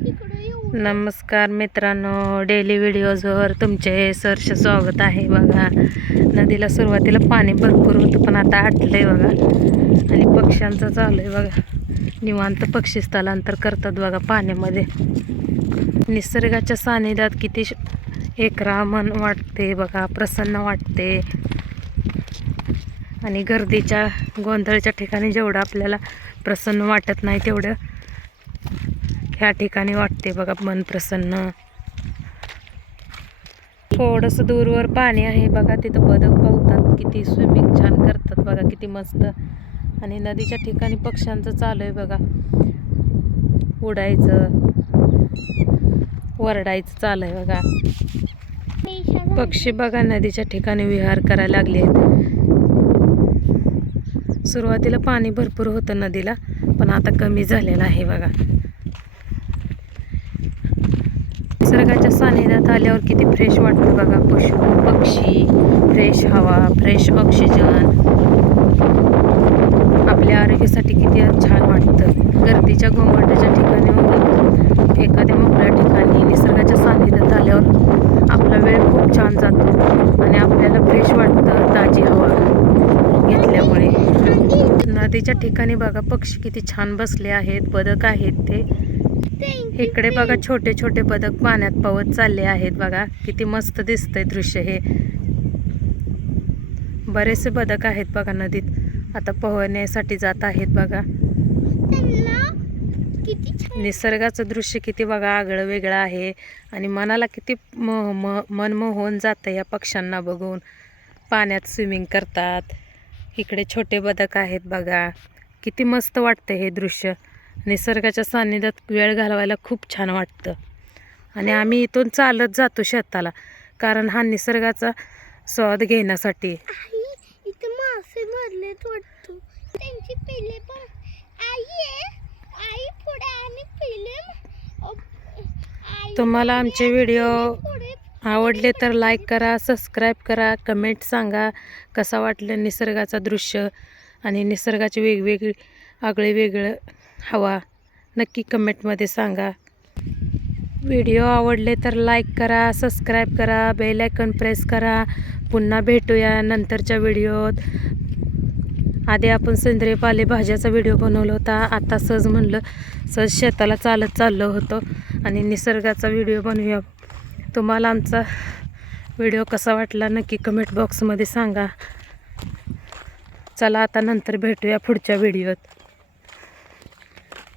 नमस्कार मित्रांनो, डेली व्हिडिओजवर तुमचे सहर्ष स्वागत आहे. बघा, नदीला सुरुवातीला पाणी भरपूर होतं, पण आता आटलंय बघा. आणि पक्ष्यांचं चालू आहे बघा, निवांत पक्षी स्थलांतर करतात बघा पाण्यामध्ये. निसर्गाच्या सानिध्यात किती एकरामन वाटते बघा, प्रसन्न वाटते. आणि गर्दीच्या गोंधळच्या ठिकाणी जेवढं आपल्याला प्रसन्न वाटत नाही, तेवढं ह्या ठिकाणी वाटते बघा मन प्रसन्न. थोडंसं दूरवर पाणी आहे बघा, तिथं बदक पावतात, किती स्विमिंग छान करतात बघा, किती मस्त. आणि नदीच्या ठिकाणी पक्ष्यांचं चालू आहे बघा, उडायचं वरडायचं चालू आहे बघा. पक्षी बघा नदीच्या ठिकाणी विहार करायला लागले आहेत. सुरुवातीला पाणी भरपूर होतं नदीला, पण आता कमी झालेलं आहे बघा. निसर्गाच्या सानिध्यात आल्यावर किती फ्रेश वाटतं बघा. पक्षी, फ्रेश हवा, फ्रेश ऑक्सिजन आपल्या आरोग्यासाठी किती छान वाटतं. गर्दीच्या गोंगाटाच्या ठिकाणी एखाद्या मोकळ्या ठिकाणी निसर्गाच्या सानिध्यात आल्यावर आपला वेळ खूप छान जातो आणि आपल्याला फ्रेश वाटतं ताजी हवा घेतल्यामुळे. नदीच्या ठिकाणी बघा पक्षी किती छान बसले आहेत, बदक आहेत ते. इकडे बघा छोटे छोटे बदक पाण्यात पवत चालले आहेत बघा, किती मस्त दिसतंय दृश्य हे. बरेचसे बदक आहेत बघा नदीत, आता पोहण्यासाठी जात आहेत बघा. निसर्गाचं दृश्य किती बघा आगळं वेगळं आहे आणि मनाला किती मनमोहून जातं या पक्ष्यांना बघून. पाण्यात स्विमिंग करतात. इकडे छोटे बदक आहेत बघा, किती मस्त वाटतं हे दृश्य. निसर्गाच्या सानिध्यात वेळ घालवायला खूप छान वाटतं. आणि आम्ही इथून चालत जातो शेताला, कारण हा निसर्गाचा स्वाद घेण्यासाठी. तुम्हाला आमचे व्हिडिओ आवडले तर लाईक करा, सबस्क्राईब करा, कमेंट सांगा कसा वाटलं निसर्गाचा दृश्य आणि निसर्गाची वेगवेगळी आगळे वेगळं हवा नक्की कमेंटमध्ये सांगा. व्हिडिओ आवडले तर लाईक करा, सबस्क्राईब करा, बेल आयकॉन प्रेस करा. पुन्हा भेटूया नंतरच्या व्हिडिओत. आधी आपण सेंद्रिय पालेभाज्याचा व्हिडिओ बनवला होता, आता सहज म्हणलं सहज शेताला चालत चाललो होतो आणि निसर्गाचा व्हिडिओ बनवूया. तुम्हाला आमचा व्हिडिओ कसा वाटला नक्की कमेंट बॉक्समध्ये सांगा. चला आता नंतर भेटूया पुढच्या व्हिडिओत.